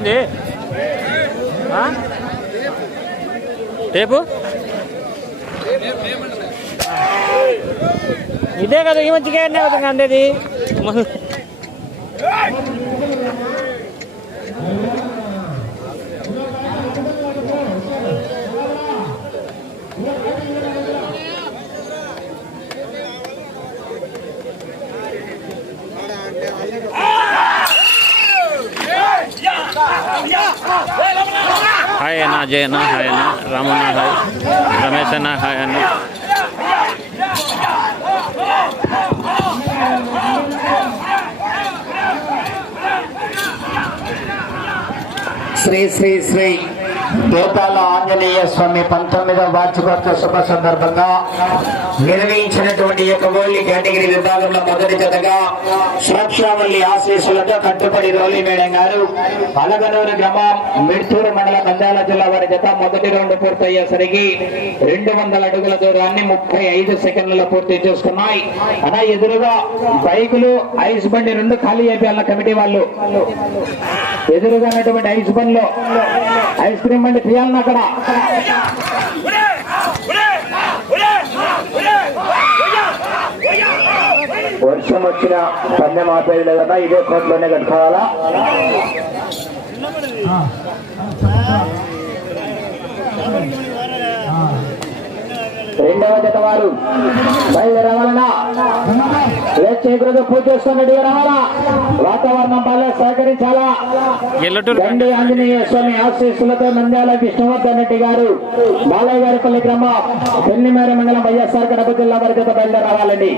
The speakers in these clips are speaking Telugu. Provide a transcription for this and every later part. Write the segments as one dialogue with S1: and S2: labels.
S1: ఏంది? టేపు? ఇదే కదా ఈ మంచిగా కదా అందేది హాయ్ అన్న హాయ్ అన్న రామన్న హాయ్ రమేష్ అన్న హాయ్ అన్న
S2: శ్రీ శ్రీ శ్రీ దేతాల ఆంజనేయ స్వామి పంతొమ్మిదవ వార్షికోత్సవ శుభ సందర్భంగా నిర్వహించినటువంటి యొక్క ఓన్లీ కేటగిరీ విభాగంలో మొదటి జతగా సురక్షావల్లి ఆశీస్సులతో కట్టుబడి రోలి మేడం గారు అలగనూరు గ్రామం మిడ్తూరు మండల నంద్యాల జిల్లా వారి జత మొదటి రౌండ్ పూర్తయ్యేసరికి రెండు వందల అడుగుల దూరాన్ని ముప్పై ఐదు సెకండ్లలో పూర్తి చేసుకున్నాయి. అలా ఎదురుగా బైకులు ఐస్ బండి రెండు ఖాళీ అయిపోయాల కమిటీ వాళ్ళు. ఎదురుగా ఉన్నటువంటి ఐస్ బండ్లో ఐస్ క్రీమ్ బండి తీయాలని అక్కడ వర్షం వచ్చిన పందెం ఆపేది కదా ఇదే కోట్లోనే కట్టుకోవాలా Thank you. రెండవ జత వారు. బయలుదేరవాలనా లేట్ చేయకూడదు పూజ చేసుకున్నట్టు రావాలా వాతావరణం బాగా సహకరించాలా? గండి ఆంజనేయ స్వామి ఆశీస్సులతో నంద్యాల విష్ణువర్ధన్ రెడ్డి గారు బాలయ్య గారిపల్లి గ్రామం పెన్నిమేర మండలం వైఎస్ఆర్ కడప జిల్లా వరకు బయలుదేరి రావాలండి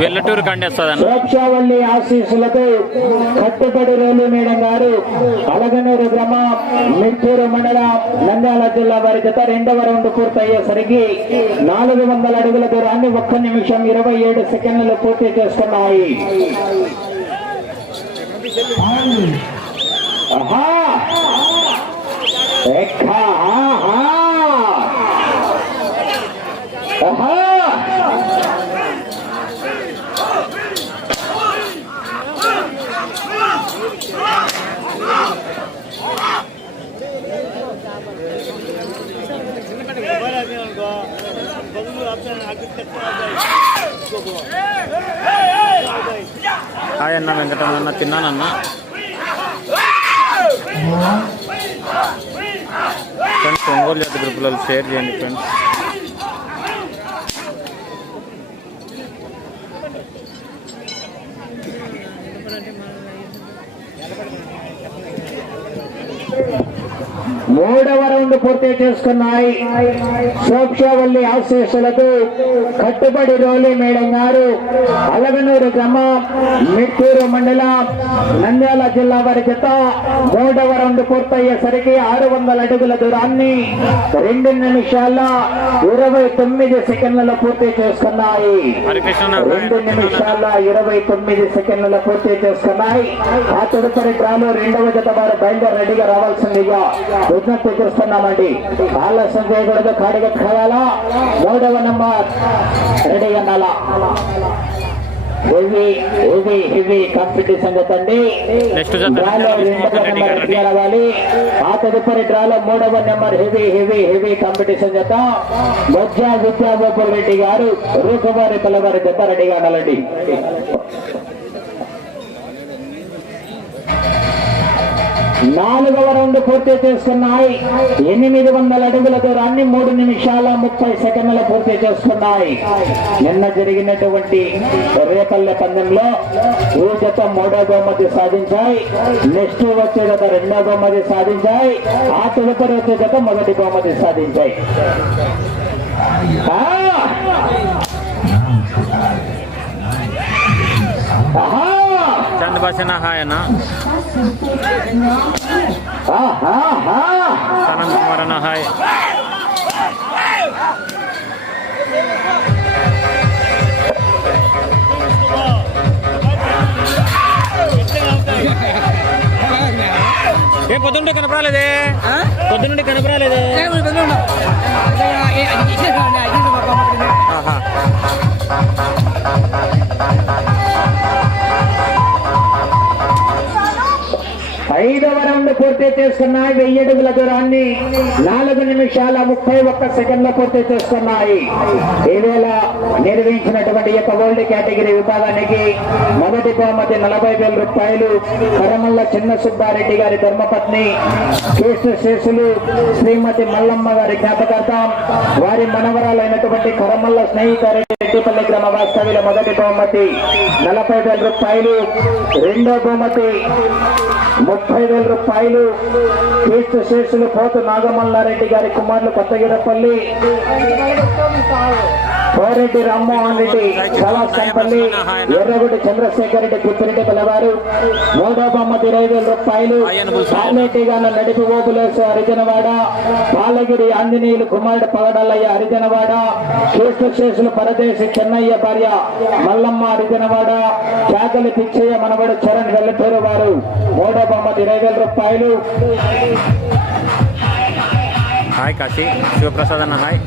S1: వెల్లటూరు కండేస్తుంది అన్న
S2: ఆశీస్సులతో కట్టుబడి రోలు మేడం గారు అలగనూరు గ్రామ మిట్టూరు మండలం నంద్యాల జిల్లా వారి జత రెండవ రౌండ్ పూర్తయ్యేసరికి నాలుగు వందల అడుగుల దూరాన్ని ఒక్క నిమిషం ఇరవై ఏడు సెకండ్లు పూర్తి చేస్తున్నాయి. ఆహా! ఎక్కా, ఆహా. ఆహా.
S1: హాయ్ అన్న వెంకటరమణ తిన్నానన్న ఫ్రెండ్స్ ఒంగోలు జాతి గ్రూపులలో షేర్ చేయండి ఫ్రెండ్స్
S2: మూడవ రౌండ్ పూర్తి చేసుకున్నాయి. సోక్షవల్లి ఆశీస్సులతో కట్టుబడి రోలి మేడం గారు అలగనూరు గ్రామం మిట్టూరు మండలం నంద్యాల జిల్లా వారి చేత మూడవ రౌండ్ పూర్తయ్యేసరికి ఆరు వందల అడుగుల దూరాన్ని రెండు నిమిషాల ఇరవై తొమ్మిది సెకండ్లలో పూర్తి చేసుకున్నాయి. రెండు నిమిషాల ఇరవై తొమ్మిది సెకండ్ల పూర్తి చేసుకున్నాయి. ఆ తదుపరి డ్రాలో రెండవ జత వారు బయలుదేరి రెడీగా రావాల్సిందిగా విజ్ఞప్తి చేస్తున్నామండి ఆలస్యం చేయకూడదు కాడిగా కావాలా మూడవ నెంబర్ రెడీ అన్నాలా హెవీ హెవీ హెవీ కాంపిటీషన్ జతండి
S1: Next జత
S2: డ్రాలో రెండవ నెంబర్ రెడీగా రావాలి ఆ తదుపరి డ్రాలో మూడవ number heavy heavy heavy competition జత బొజ్జ విద్యాగోపాల్ రెడ్డి గారు రూకవారి పిల్లవారి జత రెడీగా ఉండాలండి నాలుగవ రౌండ్ పూర్తి చేస్తున్నాయి ఎనిమిది వందల అడుగుల దూరాన్ని మూడు నిమిషాల ముప్పై సెకండ్ల పూర్తి చేస్తున్నాయి నిన్న జరిగినటువంటి రేపల్లె పందెంలో ఈ జత మూడో బహుమతి సాధించాయి. నెక్స్ట్ వచ్చే జత రెండో బహుమతి సాధించాయి. ఆ తదుపరి వచ్చే జత మొదటి బహుమతి సాధించాయి. ఆహా!
S1: చంద్ భాషన హాయ్ అన్న హాయ్ ఏ పొద్దుంటే కనపరాలేదే పొద్దునుండి కనపరాలేదే ఆహా ఐదవ రౌండ్
S2: పూర్తి చేస్తున్నాయి. వెయ్యి అడుగుల దూరాన్ని నాలుగు నిమిషాల ముప్పై ఒక్క సెకండ్ల పూర్తి చేస్తున్నాయి. ఈవేళ నిర్వహించినటువంటి యొక్క వరల్డ్ కేటగిరీ విభాగానికి మొదటి బహుమతి నలభై వేల రూపాయలు. కరమల్ల చిన్న సుబ్బారెడ్డి గారి ధర్మపత్ని కేసు శేషులు శ్రీమతి మల్లమ్మ గారి జ్ఞాపకార్థం వారి మనవరాలైనటువంటి కరమల్ల స్నేహితారెడ్డి రెడ్డిపల్లి గ్రామ వాస్తవ్యుల మొదటి బహుమతి నలభై వేల రూపాయలు. రెండో బహుమతి ముప్పై వేల రూపాయలు. కీర్తి శేషులు పోతు నాగమల్లారెడ్డి గారి కుమారులు కొత్తగిరపల్లి కోరెడ్డి రామ్మోహన్ రెడ్డి కళాశంపల్లి ఎర్రగుడి చంద్రశేఖర్ రెడ్డి పుత్తిరెడ్డి పిల్లవారు మూడో బొమ్మది ఇరవై వేల రూపాయలు. సాలేటి నడిపి ఓపులేసు హరిజనవాడ బాలగిరి ఆంజనేయులు కుమారుడు పగడల్లయ్య హరిజనవాడ కీర్తి శేషులు పరదేశి చెన్నయ్య భార్య మల్లమ్మ హరిజనవాడ చాకలి పిచ్చయ్య మనవడు చరణ్ వెల్లపేరు వారు మూడో బొమ్మది ఇరవై వేల రూపాయలు.
S1: హాయ్ కాశీ శివప్రసాద్ అన్న హాయ్.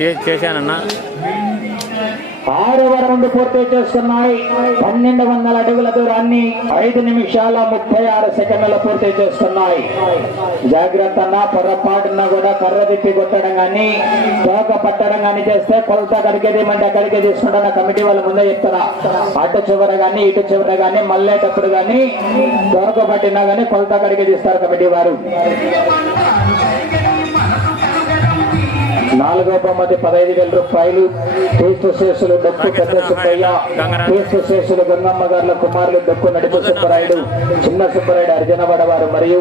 S1: చేశానన్న.
S2: ఆరవ రౌండ్ పూర్తి చేస్తున్నాయి పన్నెండు వందల అడుగుల దూరాన్ని ఐదు నిమిషాల ముప్పై ఆరు సెకండ్ల పూర్తి చేస్తున్నాయి జాగ్రత్త పొరపాటున కూడా కర్ర తిప్పి కొట్టడం కానీ తోక పట్టడం కానీ చేస్తే కొలత కడిగేది మంటే అక్కడికే తీసుకుంటున్న కమిటీ వాళ్ళ ముందే చెప్తారా అటు చివర కానీ ఇటు చివర కానీ మళ్ళేటప్పుడు కానీ తోక పట్టినా కానీ కొలత కడిగే తీస్తారు కమిటీ వారు. నాలుగో బొమ్మది పదహైదు వేల రూపాయలు. క్రీస్తు శేషులు డొక్కు పెద్ద సుబ్బయ్య. క్రీస్తు శేషులు గంగమ్మ గారుల కుమారులు డొక్కు నడిపి సుబ్బరాయుడు చిన్న సుబ్బరాయుడు అర్జునవాడ వారు మరియు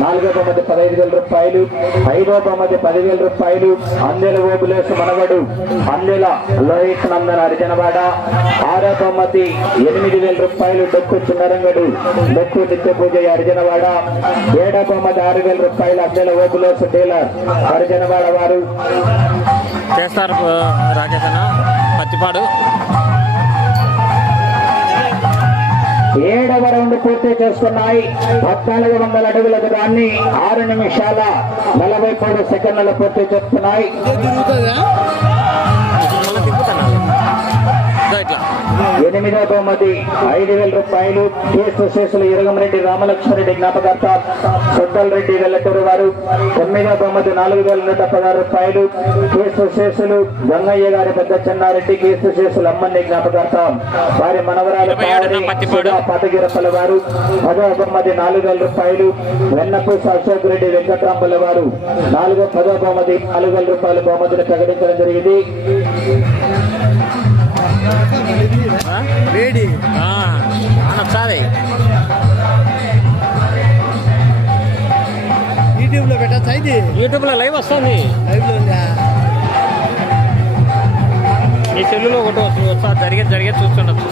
S2: నాలుగో బొమ్మది పదహైదు వేల రూపాయలు. ఐదో బొమ్మది పదివేల రూపాయలు. అందెల ఓబులేసు మనవడు అందెల లోహిత్ నందన అరిజనవాడ ఆరో బొమ్మది ఎనిమిది వేల రూపాయలు డొక్కు చిన్నరంగడు డొక్కు నిత్య పూజ అరిజనవాడ ఏడో బొమ్మది ఆరు వేల రూపాయలు అందెల ఓబులేసు డీలర్ అర్జునవాడ వారు.
S1: చేస్తారు రాకేష్ అన్న పత్తిపాడు.
S2: ఏడవ రౌండ్ పూర్తి చేస్తున్నాయి. పద్నాలుగు వందల అడుగుల దాన్ని ఆరు నిమిషాల నలభై మూడు సెకండ్ల పూర్తి
S1: చేస్తున్నాయి.
S2: ఎనిమిదో బహుమతి ఐదు వేల రూపాయలు. కేసు శేషులు ఇరగమరెడ్డి రామలక్ష్మరెడ్డి జ్ఞాపకార్థ. సొద్దల రెడ్డి వెల్లటూరు వారు. తొమ్మిదో బహుమతి నాలుగు వేల నూట పదహారు రూపాయలు. కేసు శేషులు గంగయ్య గారి పెద్ద చెన్నారెడ్డి కేసు శేషులు అమ్మని జ్ఞాపకార్థం. వారి మనవరాలు. పాతగిరప్పల వారు. పదో బహుమతి నాలుగు వేల రూపాయలు. వెన్నపూస అశోక్ రెడ్డి వెంకట్రాంపుల వారు. నాలుగో పదో బహుమతి నాలుగు వేల రూపాయల బహుమతిని ప్రకటించడం జరిగింది.
S3: వేడి.
S1: ఒకసారి.
S3: యూట్యూబ్లో పెట్టచ్చా ఇది?
S1: యూట్యూబ్లో లైవ్ వస్తుంది.
S3: లైవ్లో ఉందా?
S1: ఈ సెల్లులో ఒకటి వస్తుంది. ఒకసారి జరిగేది జరిగేది చూస్తుండొచ్చు.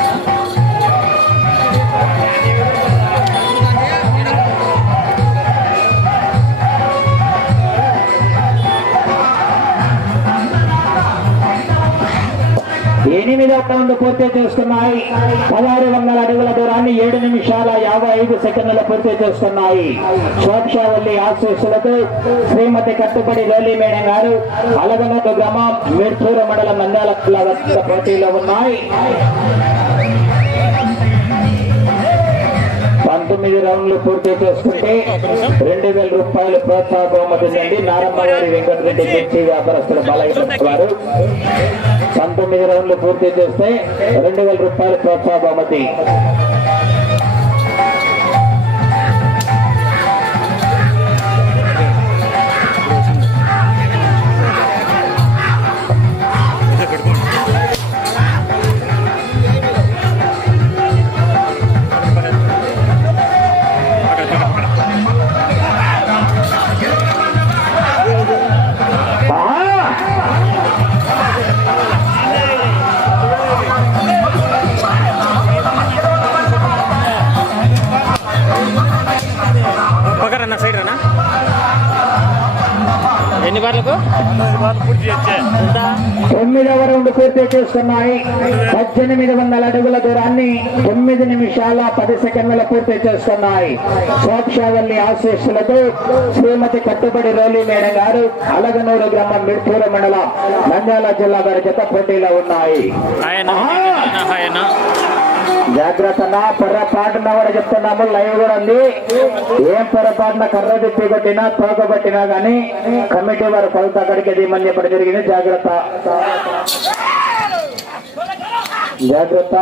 S2: ఎనిమిదో అక్కడ పూర్తి చేసుకున్నాయి పదహారు వందల అడుగుల దూరాన్ని ఏడు నిమిషాల యాభై ఐదు సెకండ్ల పూర్తి చేసుకున్నాయి సోక్షావల్లి ఆశీస్సులతో శ్రీమతి కట్టుబడి రోలి మేడం గారు అలగనొక గ్రామం మేడ్చూరు మండలం నంద్యాల పోటీలో ఉన్నాయి. తొమ్మిది రౌండ్లు పూర్తి చేసుకుంటే రెండు వేల రూపాయలు ప్రోత్సాహ బహుమతి నుండి నారమ్మ వెంకటరెడ్డి మిర్చి వ్యాపారస్తుల బాలయ్య పంతొమ్మిది రౌండ్లు పూర్తి చేస్తే రెండు వేల రూపాయలు ప్రోత్సాహ బహుమతి.
S1: ఎన్ని బార్లకు?
S2: తొమ్మిదవ రౌండ్ పూర్తి చేసుకున్నాయి పద్దెనిమిది వందల అడుగుల దూరాన్ని తొమ్మిది నిమిషాల పది సెకండ్ల పూర్తి చేసుకున్నాయి సోక్షావల్లి ఆశీస్సులతో శ్రీమతి కట్టుబడి రోలి మేడం గారు అలగనూరు గ్రామం మిడ్పూర మండలం నంద్యాల జిల్లా గారి జత పోటీలో ఉన్నాయి. జాగ్రత్త పొరపాటున కూడా చెప్తున్నాము లైవ్ కూడా ఉంది. ఏం పొరపాటున కర్ర తిప్పి కొట్టినా తోక కొట్టినా కానీ కమిటీ వారు కొలత అక్కడికి దిమ్మని చెప్పడం జరిగింది. జాగ్రత్త. జాగ్రత్త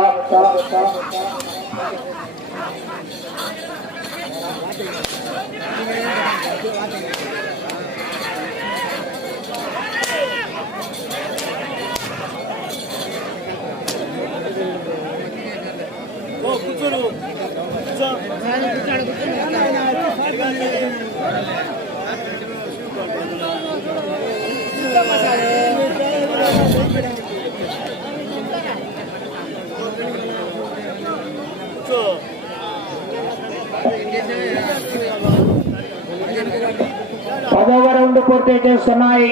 S2: పదవ రౌండ్ పూర్తి చేస్తున్నాయి.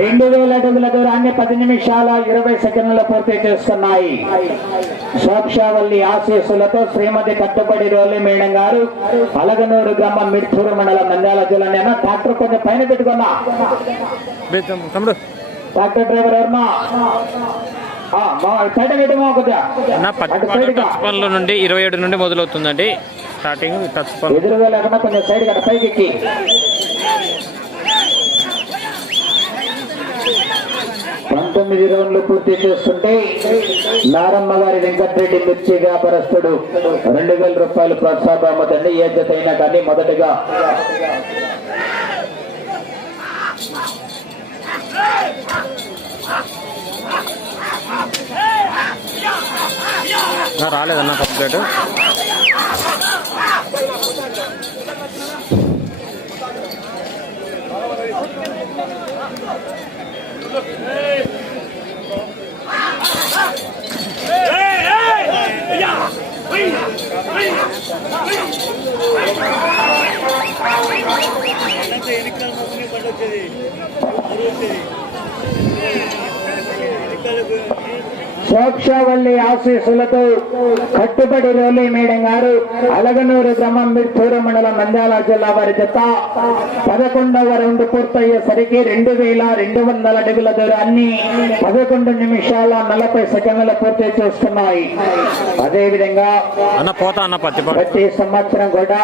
S2: రెండు వేల అడుగుల దూరాన్ని పది నిమిషాల ఇరవై సెకండ్ల పూర్తి చేస్తున్నాయి. సోక్షావల్లి ఆశీస్సులతో శ్రీమతి కట్టుబడి రోలి మేడం గారు అలగనూరు గ్రామం మిడ్చూరు మండలం నంద్యాల జిల్లా నేను ట్రాక్టర్ కొంచెం పైన పెట్టుకున్నా ట్రాక్టర్ డ్రైవర్ ఎవరమ్మా ఆ, మా సైడ్ పెట్టమా కొద్దిగా
S1: నా
S2: అటు
S1: పచ్చిపాడు
S2: సైడ్గా.
S1: టచ్ పనుల నుండి ఇరవై ఏడు నుండి మొదలవుతుందండి. స్టార్టింగ్ టచ్ పనులు
S2: ఎదురుగా లేకుండా కొంచెం సైడ్ కదా పైకి ఎక్కి పంతొమ్మిది రౌండ్లు పూర్తి చేస్తుంటే నారమ్మ గారి వెంకటరెడ్డి మిర్చి వ్యాపారస్తుడు. రెండు వేల రూపాయలు ప్రోత్సాహమతండి ఏ జత అయినా కానీ మొదటగా
S1: రాలేదన్నా రాలేదన్న కంప్లీట్.
S3: ఎన్నికల ముగ్గుని పడి వచ్చేది వచ్చేది ఎన్నికలకు
S2: సోక్షావల్లి ఆశీస్సులతో కట్టుబడి రోలి మేడం గారు అలగనూరు గ్రామం మిర్చూరు మండలం నంద్యాల జిల్లా వారి జత. పదకొండవ రౌండ్ పూర్తయ్యేసరికి రెండు వేల రెండు వందల అడుగుల దూరాన్ని పదకొండు నిమిషాల నలభై సెకండ్ల పూర్తి చేస్తున్నాయి.
S1: అన్న పత్తిపాడు
S2: ప్రతి సంవత్సరం కూడా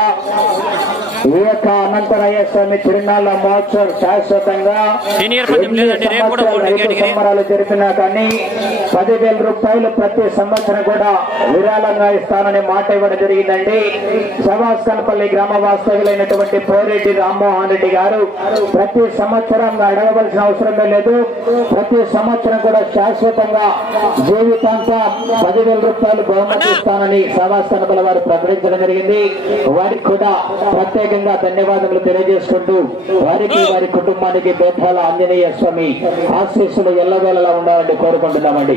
S2: ఈ యొక్క అనంతరాయ స్వామి తిరునాళ్ళ మహోత్సవం శాశ్వతంగా. సంబరాలు జరిపినా కానీ పదివేల రూపాయలు ప్రతి సంవత్సరం కూడా విరాళంగా ఇస్తానని మాట ఇవ్వడం జరిగిందండి. సవాస్కన్పల్లి గ్రామ వాస్తవ్యులైనటువంటి పోరెడ్డి రామ్మోహన్ రెడ్డి గారు ప్రతి సంవత్సరం అడగవలసిన అవసరమే లేదు. ప్రతి సంవత్సరం కూడా శాశ్వతంగా జీవితాంతం పదివేల రూపాయలు బహుమతి ఇస్తానని సవాస్కన్పల్లి వారు ప్రకటించడం జరిగింది. వారికి కూడా ప్రత్యేకంగా ధన్యవాదములు తెలియజేసుకుంటూ వారికి వారి కుటుంబానికి బేతాల ఆంజనేయ స్వామి ఆశీస్సులు ఎల్లవేళలా ఉండాలని కోరుకుంటున్నామండి.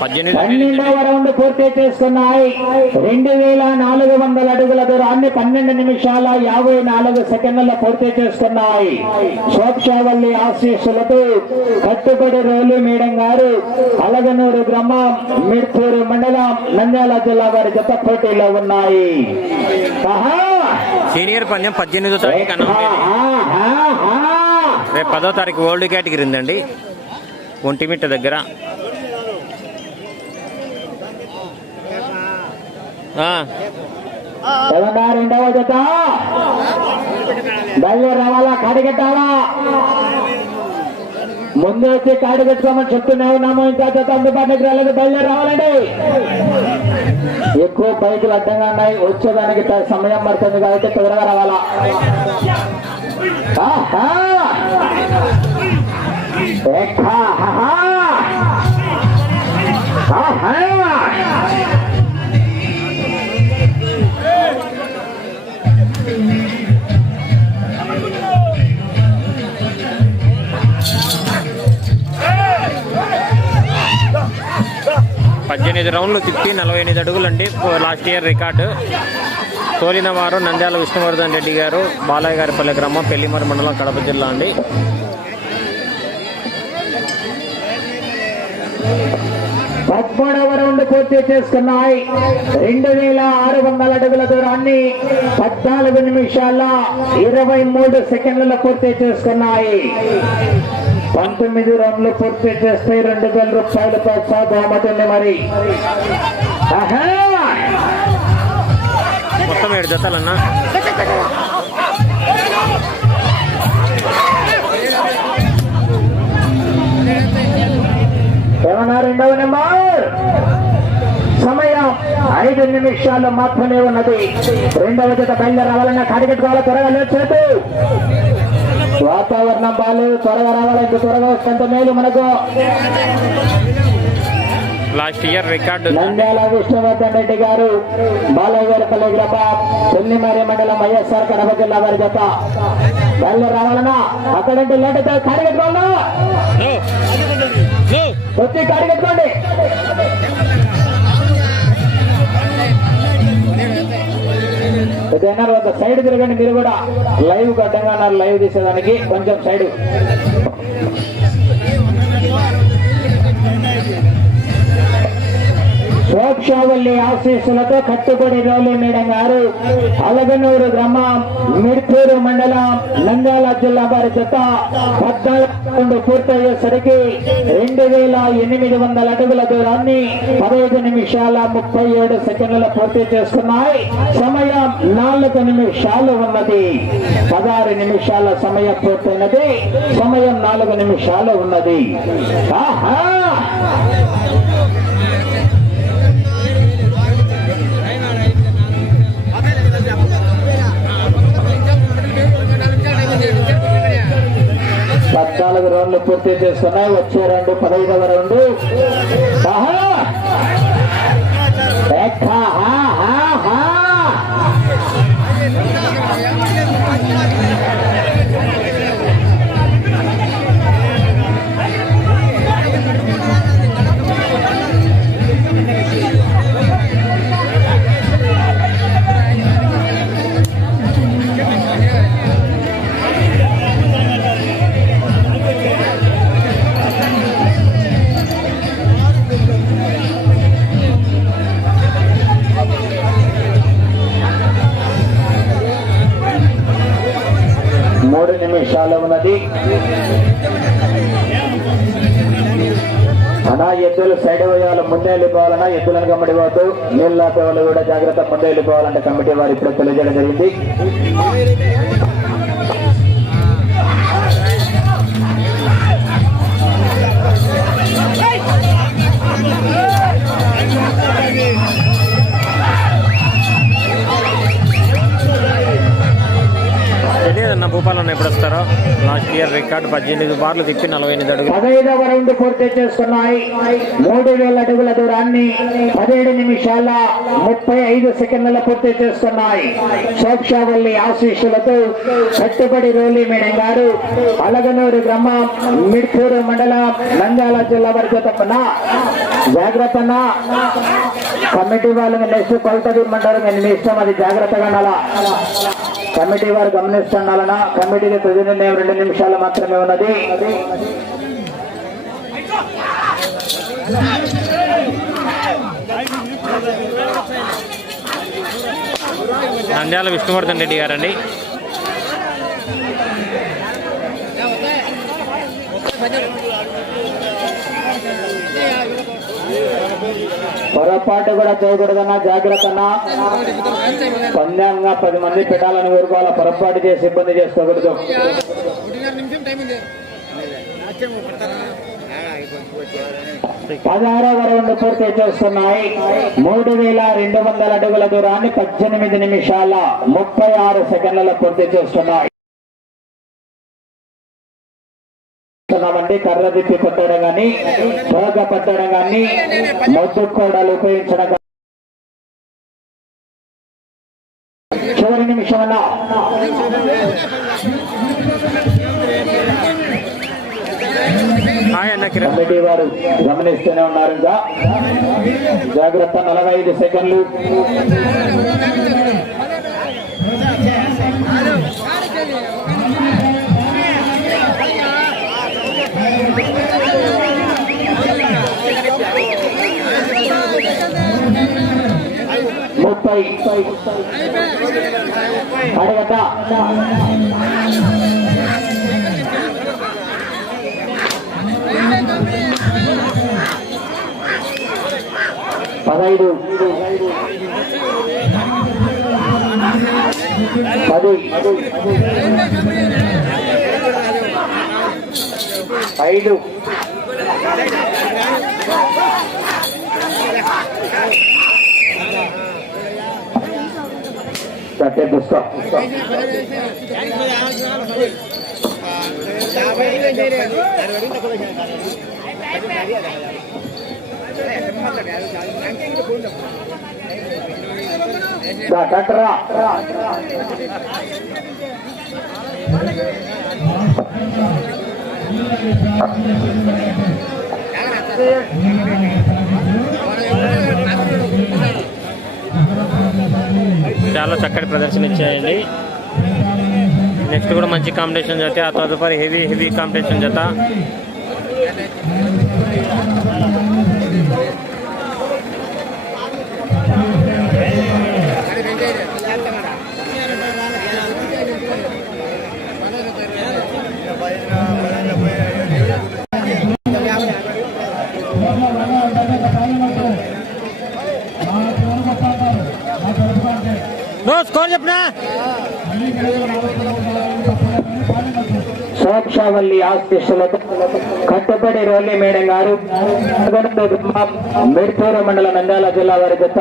S2: పన్నెండవ రౌండ్ పూర్తి చేసుకున్నాయి రెండు వేల నాలుగు వందల అడుగుల దూరాన్ని పన్నెండు నిమిషాల యాభై నాలుగు సెకండ్ల పూర్తి చేసుకున్నాయి సోక్షావల్లి ఆశీస్సులతో కట్టుబడి రోలు మేడం గారు అలగనూరు గ్రామం మిడ్పూరు మండలం నంద్యాల జిల్లా వారి జత పోటీలో ఉన్నాయి!
S1: సీనియర్ పందెం పద్దెనిమిదో తారీఖు! రేపు పదో తారీఖు ఓల్డ్ కేటగిరీ ఉందండి ఒంటిమిట్ట దగ్గర. ఆ,
S2: రెండవ జత బయలు రావాలా కాడిగట్టాలా ముందు వచ్చి కాడి కట్టుకోమని చెప్తూనే ఉన్నాము ఇంకా జత అందుబాటులోకి రాలేదు బయలు రావాలండి ఎక్కువ బైకులు అడ్డంగా ఉన్నాయి వచ్చేదానికి సమయం పడుతుంది కాబట్టి త్వరగా రావాలా ఆహా! ఆహా! ఆహా!
S1: పద్దెనిమిది రౌండ్లు తిప్పి నలభై ఎనిమిది అడుగులండి. Last year record. తోలిన వారు నంద్యాల విష్ణువర్ధన్ రెడ్డి గారు బాలయ్య గారిపల్లి గ్రామం పెళ్ళిమరి మండలం కడప జిల్లా అండి.
S2: పదమూడవ రౌండ్ పూర్తి చేసుకున్నాయి. రెండు వేల ఆరు వందల అడుగుల దూరాన్ని పద్నాలుగు నిమిషాల ఇరవై మూడు సెకండ్లలో పూర్తి చేసుకున్నాయి. పంతొమ్మిది రౌండ్లు పూర్తి చేస్తే రెండు వేల రూపాయల ప్రోత్సాహ బహుమతి ఉంది మరి!
S1: మొత్తం ఏడు జతలన్నా?
S2: రెండవ నెంబర్? సమయం ఐదు నిమిషాలు మాత్రమే ఉన్నది. రెండవ జత బయలుదేరి రావాలన్నా కాడిగట్టుకోవాలి త్వరగా లేచేటు వాతావరణం బాగాలేదు త్వరగా రావాలి ఇంత త్వరగా వస్తుంటే మేలు మనకు.
S1: Last year record
S2: Nandyal Vishnuvardhan Reddy garu Balayyapalli గ్రామం చెన్నిమరి మండలం వైఎస్ఆర్ కడప జిల్లా వారి జత. బయలుదేరి రావాలన్నా అక్కడంటే లేట్ అయితే కాడిగట్టుకోవాలా వచ్చి కాడిగట్టుకోండి జనాలు సైడ్ తిరగండి మీరు కూడా. లైవ్ గడ్డంగా లైవ్ తీసేదానికి. కొంచెం సైడ్. సోక్షావల్లి ఆశీస్సులతో కట్టుబడి రోలి మేడం గారు అలగనూరు గ్రామం మిర్పూరు మండలం నంద్యాల జిల్లా వారి జత పద్నాలుగు పూర్తయ్యేసరికి రెండు వేల ఎనిమిది వందల అడుగుల దూరాన్ని పదహైదు నిమిషాల ముప్పై ఏడు సెకండ్ల పూర్తి చేసుకున్నాయి. సమయం నాలుగు నిమిషాలు ఉన్నది. పదహారు నిమిషాల సమయం పూర్తయినది. సమయం నాలుగు నిమిషాలు ఉన్నది. ఆహా! నాలుగు రౌండ్లు పూర్తి చేసుకున్నాయి వచ్చే రెండు పదహైదవ రౌండ్. నిమిషాలు ఉన్నది. అనా ఎద్దులు సైడ్ వేయాలి ముందే వెళ్ళిపోవాలన్నా ఎద్దులను కమిటీ పోతూ నీళ్ళ వాళ్ళు కూడా జాగ్రత్త ముందే వెళ్ళిపోవాలంటే కమిటీ వారు ఇప్పుడు తెలియజేయడం జరిగింది.
S1: తెలియదన్న భూపాలన్న ఎప్పుడు వస్తారో? లాస్ట్ ఇయర్ రికార్డు పద్దెనిమిది బార్లు తిప్పి నలభై ఎనిమిది అడుగులు.
S2: పదహైదవ రౌండ్ పూర్తి చేసుకున్నాయి. మూడు వేల అడుగుల దూరాన్ని పదిహేడు నిమిషాల ముప్పై ఐదు సెకండ్ల పూర్తి చేసుకున్నాయి సోక్షావల్లి ఆశీస్సులతో కట్టుబడి రోలి మేడం గారు అలగనూరు గ్రామం మిడ్కూరు మండలం నంద్యాల జిల్లా వరకు తప్పన జాగ్రత్త కమిటీ వాళ్ళని నెక్స్ట్ కొలతడి మండలం నేను మీ ఇష్టం అది జాగ్రత్తగా ఉండాలా? కమిటీ వారు గమనిస్తుండాలన్నా కమిటీకి తుది నిర్ణయం రెండు నిమిషాలు మాత్రమే ఉన్నది.
S1: నంద్యాల విష్ణువర్ధన్ రెడ్డి గారండి.
S2: పొరపాటు కూడా చేయకూడదన్నా జాగ్రత్తనా పంద్యంగా పది మంది పెట్టాలని కోరుకోవాలా? పొరపాటు చేసి ఇబ్బంది చేసుకోకూడదు. పదహారవ రౌండ్ పూర్తి చేస్తున్నాయి. మూడు వేల రెండు వందల అడుగుల దూరాన్ని పద్దెనిమిది నిమిషాల ముప్పై ఆరు సెకండ్లలో పూర్తి చేస్తున్నాయి. చేస్తున్నామండి కర్ర తిప్పి కొట్టడం కానీ తోక పట్టడం కానీ మొద్దు కోడలు ఉపయోగించడం గానీ. చివరి నిమిషంలో కమిటీ వారు గమనిస్తూనే ఉన్నారు ఇంకా. జాగ్రత్త నలభై ఐదు సెకండ్లు. అడగట పదహైదు. పది. ఐదు. సత్య పుస్తకం కట్టరా
S1: చాలా చక్కటి ప్రదర్శన ఇచ్చాయండి. నెక్స్ట్ కూడా మంచి కాంపిటీషన్ జత ఆ తదుపరి హెవీ హెవీ కాంపిటీషన్ జత. స్కోర్ చెప్పనా?
S2: సోక్షావల్లి ఆశీస్సులతో కట్టుబడి రోలి మేడం గారు మిడ్పూర మండల నంద్యాల జిల్లా వారి జత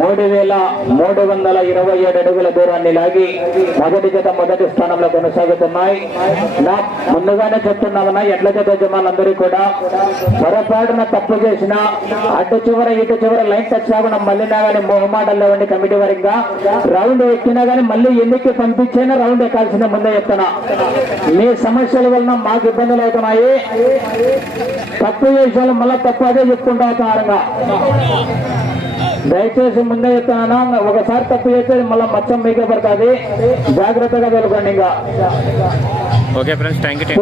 S2: మూడు వేల మూడు వందల ఇరవై ఏడు అడుగుల దూరాన్ని లాగి మొదటి జత మొదటి స్థానంలో కొనసాగుతున్నాయి. నా ముందుగానే చెప్తున్నామన్నా ఎడ్ల జత యజమానులందరూ కూడా పొరపాటున తప్పు చేసిన అటు చివర ఇటు చివర లైన్ టచ్ కాకుండా మళ్ళీ కానీ మొహమాటల్లో ఉండి కమిటీ వరంగా రౌండ్ ఎక్కినా కానీ మళ్ళీ ఎన్నిక పంపించైనా రౌండ్ ఎక్కాల్సిన ముందే చెప్తున్నా. మీ సమస్యల వలన మాకు ఇబ్బందులు అవుతున్నాయి తప్పు చేసాలు మళ్ళీ తప్పు అదే చెప్పుకుంటా అవుతున్నారంగా దయచేసి ముందే చెప్తున్నా ఒకసారి తప్పు చేస్తే మళ్ళీ మచ్చం మీకే పడుతుంది. జాగ్రత్తగా వెళ్ళకండి ఇంకా.
S1: ఓకే ఫ్రెండ్స్ థ్యాంక్ యూ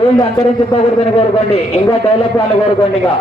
S2: కోరుకోండి. ఇంకా డెవలప్ కావాలని కోరుకోండి ఇంకా.